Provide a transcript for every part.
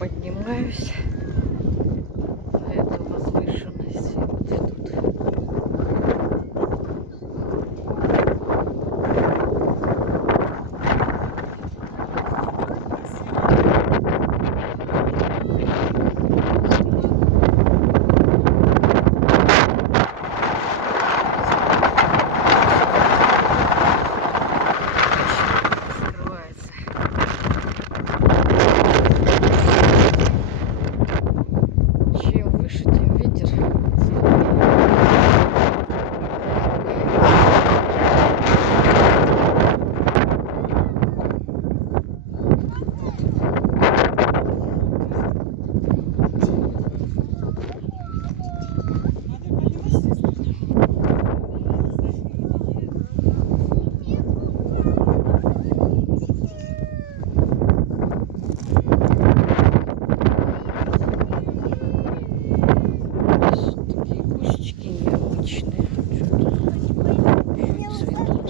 поднимаюсь на эту возвышенность. Вот тут скрывается. Чем выше, тем ветер сильнее. Такие кустики необычные. Что-то еще и цветут.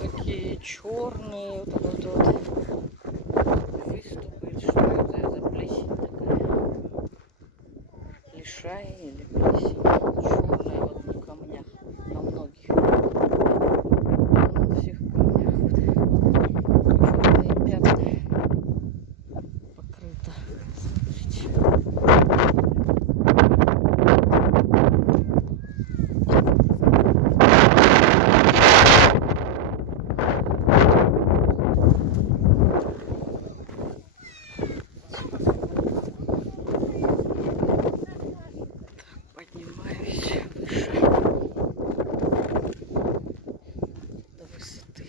Такие черные вот выступы. Что это за плесень такая? Лишай или плесень? Черная вот на камнях, на многих. На всех камнях вот черные пятна покрыто. Смотрите. Поднимаюсь выше до высоты.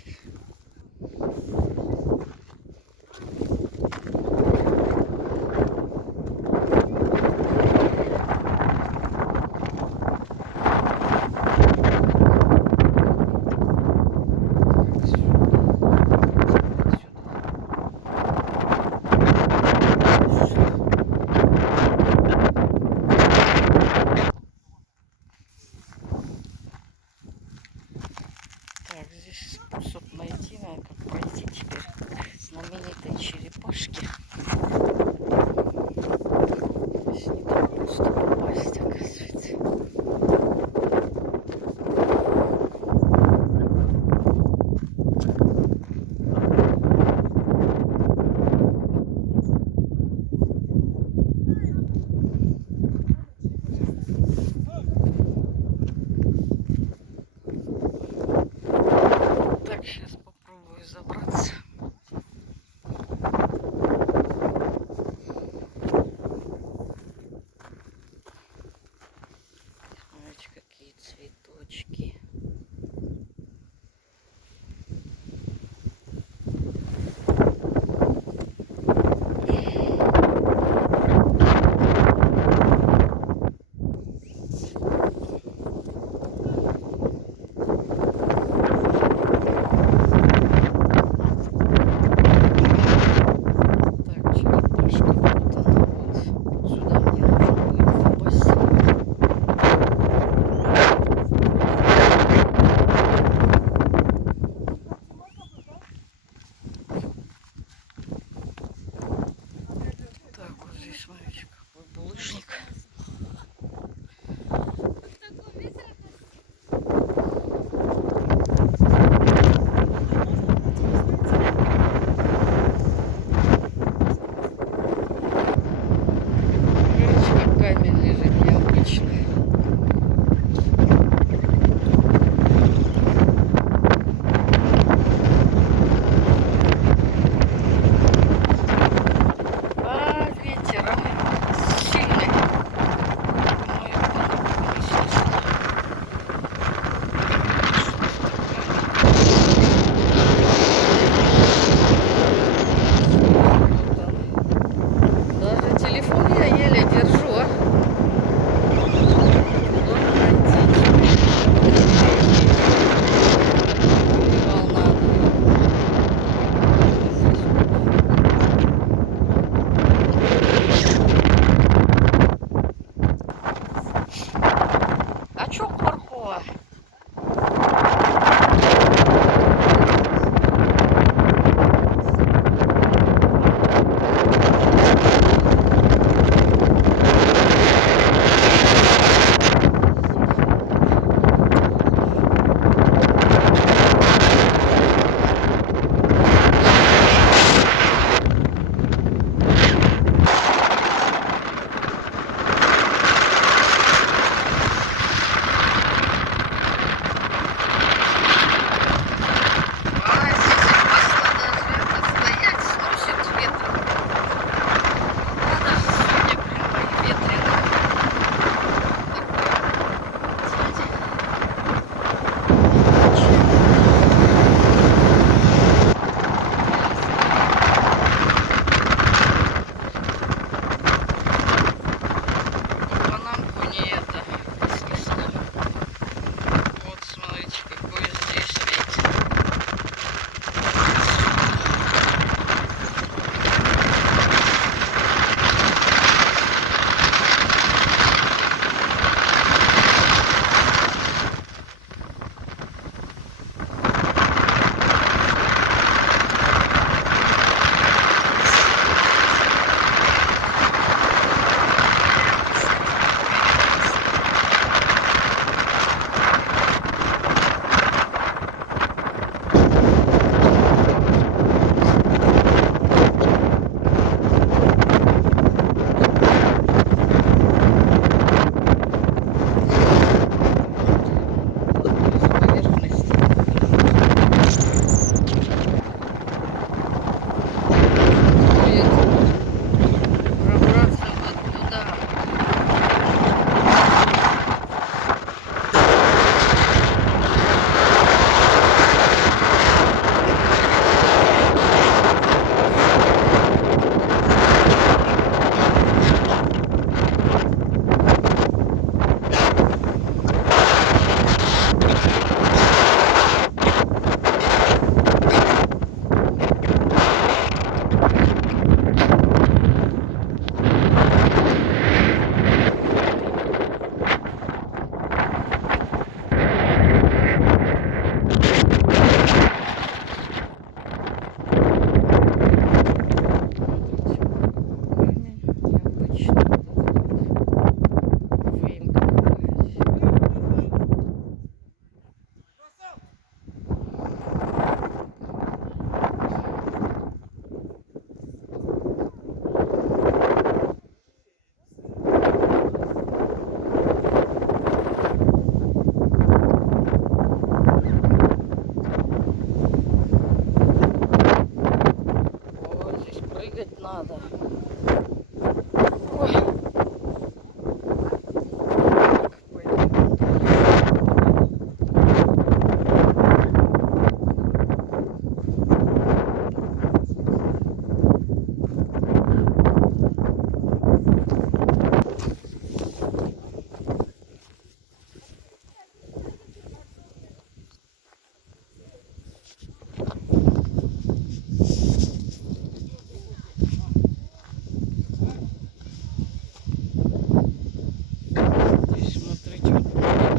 Так, здесь способ найти, надо как пройти теперь к знаменитой черепашке. Здесь не так просто попасть, оказывается. Так, сейчас попробую забраться. Смотрите, какие цветочки. Так, черепашка, вот она вот. Сюда мне нужно будет попасть. Так, вот здесь, смотрите, какой булыжник. надо. Ой.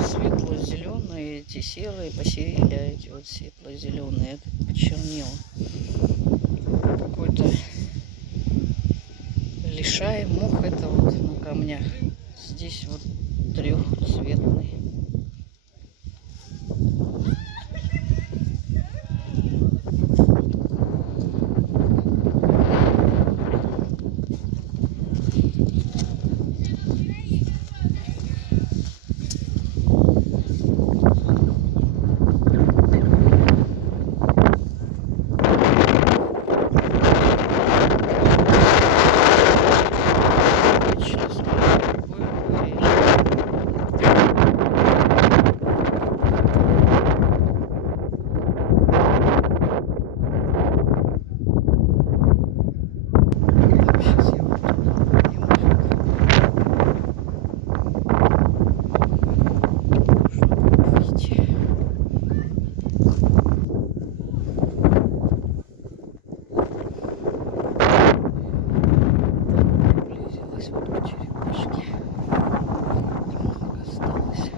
Светло-зеленые, эти серые посерели, а эти вот светло-зеленые, этот почернел. Какой-то лишай, мох это вот на камнях. Здесь вот трехцветный. Вот по черепашке. Немного осталось.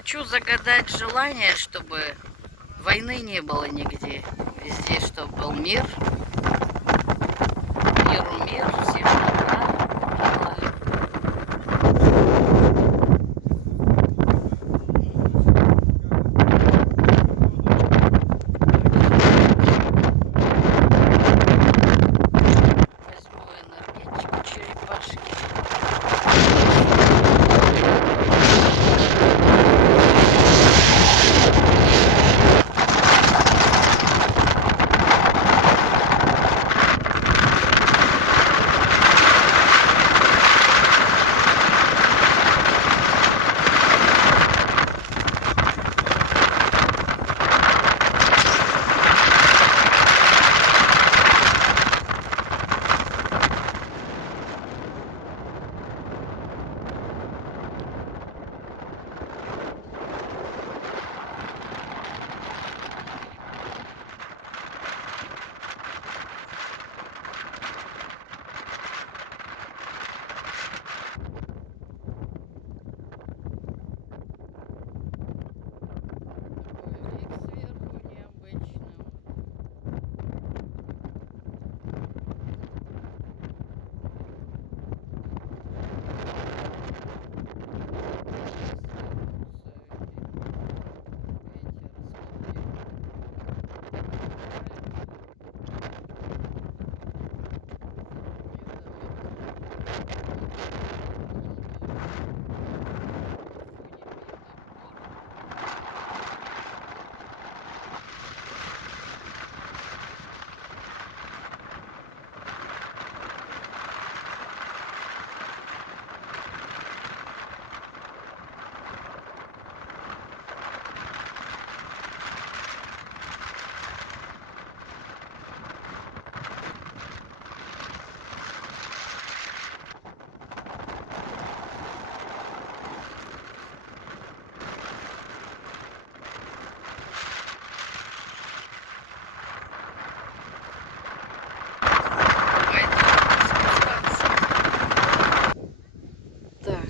Хочу загадать желание, чтобы войны не было нигде. Везде, чтобы был мир. Миру мир, всем добра. Возьму энергетику черепашки.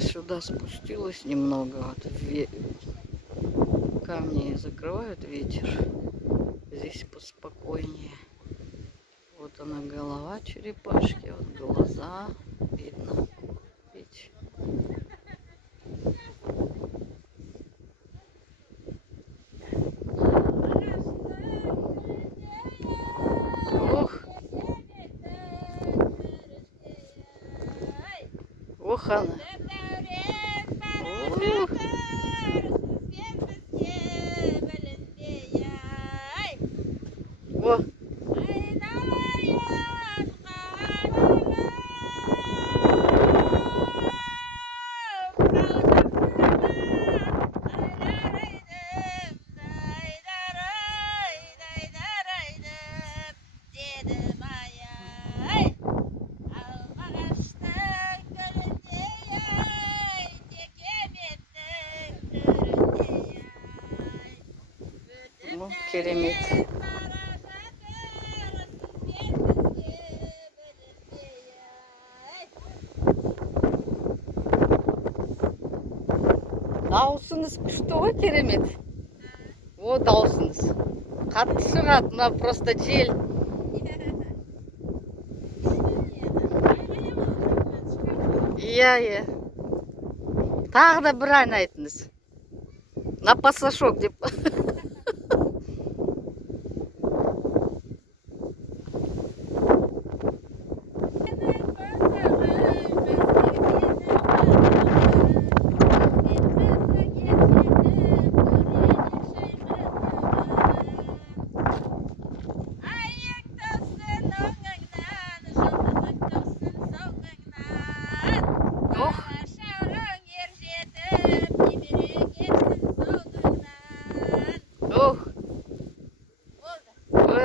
Сюда спустилась немного. Вот камни закрывают ветер. Здесь поспокойнее. Вот она голова черепашки, вот глаза видно. Видите? Ох! Ох она! О! Керемет. Дауысыңыз күшті ғой, керемет. О, дауысыңыз. Қатты шығады, мына просто жел. Иә. Тағы да бір ән айтыңыз. На пасашок деп.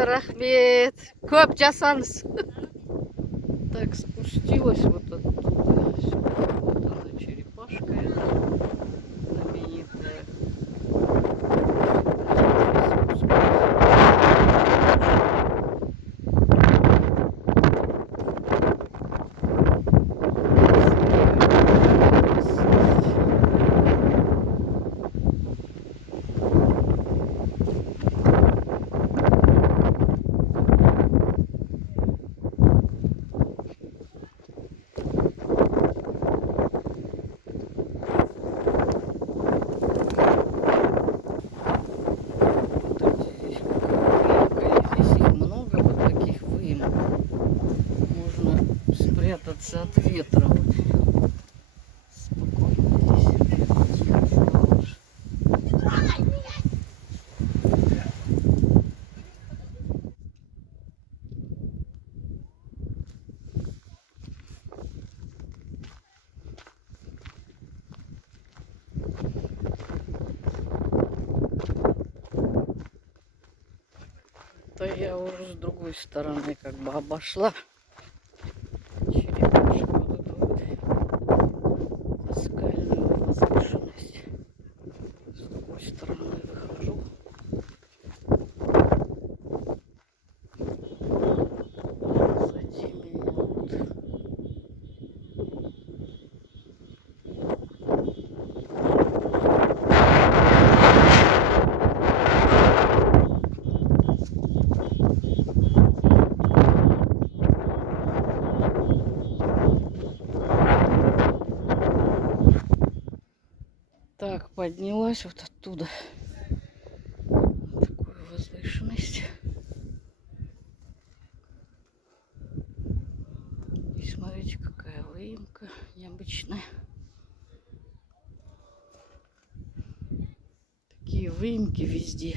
Рахмет. Көп жасаңыз. Так, спустилась вот оттуда. Вот она, черепашка эта знаменитая. укрыться от ветра. Вот. Спокойно здесь. Тихо. То я уже с другой стороны как бы обошла черепашку, вот эту вот скальную возвышенность. С другой стороны выхожу. Позади меня вот так поднялась вот оттуда. Такую возвышенность. И смотрите, какая выемка необычная. Такие выемки везде.